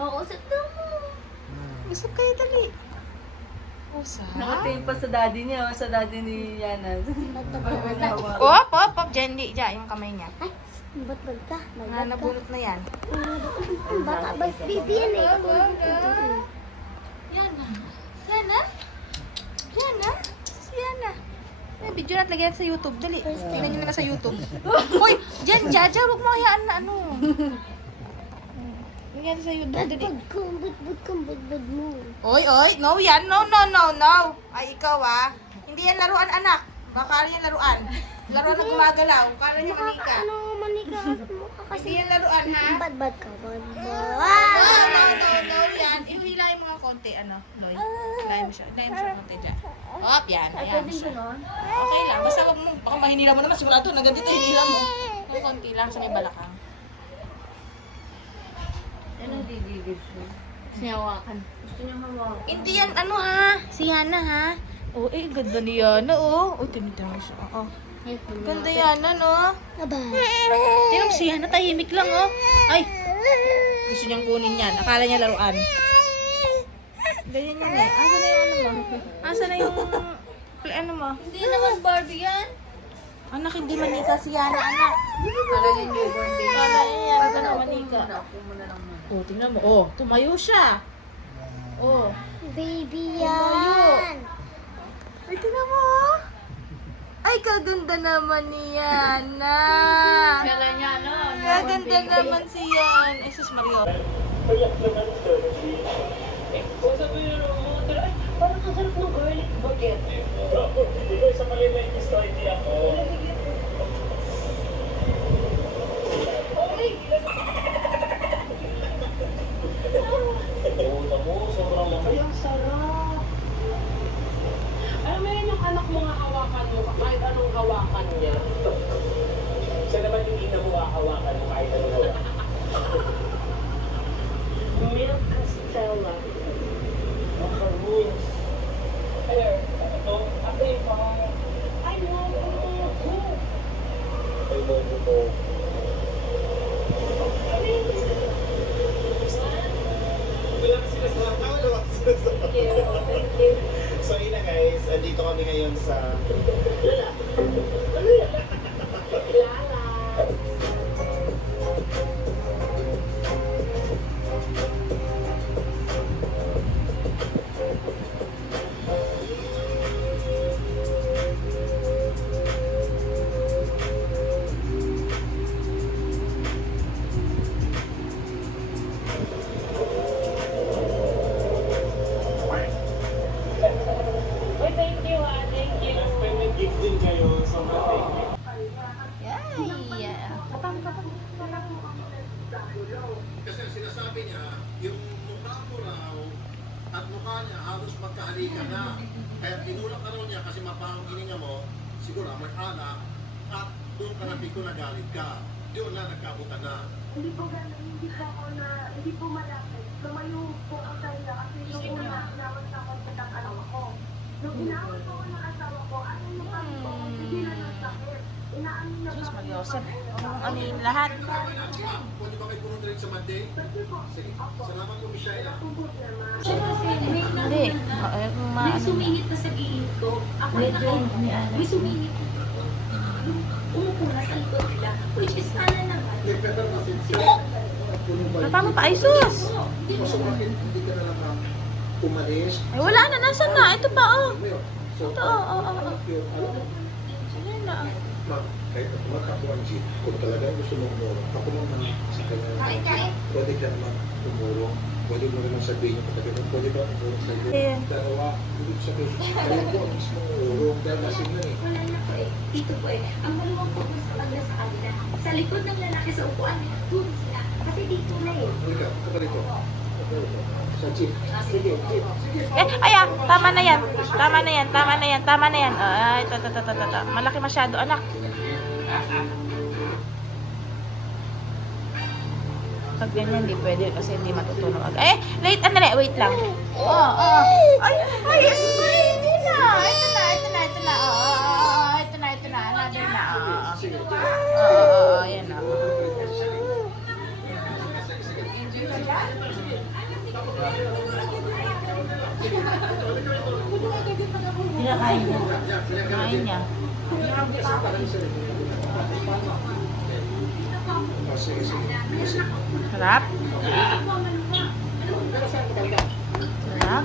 Oo, usap daw mo. Usap kayo, dali. Usap. Nakatingin pa sa daddy niya, sa daddy ni Yana. Op. Jendy, dyan, yung kamay niya. Ay, ba't ka? Nga, nabunot na yan. Baka ba, baby yan eh. Yana. Yana? Yana? Si Yana. Ay, video natin lagyan sa YouTube. Dali. Tingnan nyo na sa YouTube. Hoy! Jen, Jaja, huwag mo hayaan na ano. Lagyan natin sa YouTube. Dali. Budbud kong budbud mo. Oy! No yan. No. Ay, ikaw hindi yan laruan, anak. Baka yan laruan. Laruan na gumagalaw. Kala niya manika. Ano, manika? Mukha kasi. Hindi yan laruan, ha? Bad ka, bad. No, yan. Ihilahin mo nga konti, Loy. Hilahin mo siya konti dyan. Op, yan. Ayan siya. Okay lang. Basta wag mo, baka mahinila mo naman. Sigurado, nagandito hinila mo. Kung konti lang sa may balakang. Yan ang gigigil siya. Sinawakan. Gusto niyang hawakan. Hindi yan, si Yana, ha? Ganda ni Yana, tinitin mo siya. Ganda Yana, no? Aba. Tingnan mo si Yana, tahimik lang, Ay, gusto niyang kunin yan. Akala niya laruan. Ganyan yan, eh. Asa na yung mo? Asa na yung ano mo? Hindi naman Barbie yan. Anak, hindi manika si Yana, anak. Kala niya newborn baby. Kala niya yan, na manika. Ako muna naman. Tingnan mo. Tumayo siya. Baby yan. Ay, tingnan mo, Ay, kaganda naman ni Yana. Kala niya, Kaganda naman si Yan. Eh, sus Mario. Kung sabihin mo, ay, parang ang sarap ng garlic baguette. Dito sa Malimay Style ako. Una mo, sobrang laki. Ang sarap. Alam mo yun yung anak mo nga hawakan mo, kahit anong hawakan niya. Siya naman yung ina mo hawakan mo, kahit anong hawakan. Milk Castella. Macaroons. Hello. Ito, ate, I love you. I love you po. Wala na sila sa tawalo. Thank you. So yun na guys, andito kami ngayon sa Lala. Ano yan? Lala. Thank you. May gift din kayo. Sobrang thank you. Kasi sinasabi niya, yung mukha mo raw at mukha niya halos magkahalikan na. Kaya tinulak ka raw niya kasi mapahang hininga mo, siguro may anak, at doon ka napiko na galit ka. Doon na nagkabutan na. Hindi po gano'n, hindi po malapit. Lumayo po ang kanya kasi nung una, inawat na ako sa asawa ko. Nung inawat ko ng asawa ko, ano yung kami po, tigilan ng sakit. Inaano niya Diyos, kami. Mariosep. Ano yung lahat? Pwede ba kayo puno rin sa Monday? Kasi po, Sige. Salamat po, Michelle. tubod naman. Hindi. May sumingit na sa gilid ko. Ako yung nakain. May sumingit. Umupo na sa likod nila. Which is sana naman. Paano pa? Ay, sus! Hindi ka na lang umalis. Ay, wala na. Nasaan na? Ito pa, So, Ito, Sige na. ma'am, kahit ako makakuha ng jeep, kung talagang gusto mong umurong, ako naman sa kanya. Pwede ka naman umurong. Pwede mo naman sabihin yung katabi mo, pwede ba umurong sa iyo? Eh. Dalawa, hindi ko sabihin, kayo po ang mismo umurong dahil lasing na eh. Wala na po eh. Dito po eh. Ang maluwag po po sa pagla sa kanila. Sa likod ng lalaki sa upuan nila. Doon sila. Kasi dito na eh. Halika, ka rito. Sa jeep. Sige, jeep. Sige. Tama na yan. Ay, ito. Malaki masyado, anak. Pag ganyan, hindi pwede kasi hindi matutunog. Wait lang. Ay, hindi na. Ito na. Ito na. Another na. Yan na. Pinakain niya. Kain niya. Sarap? Sarap?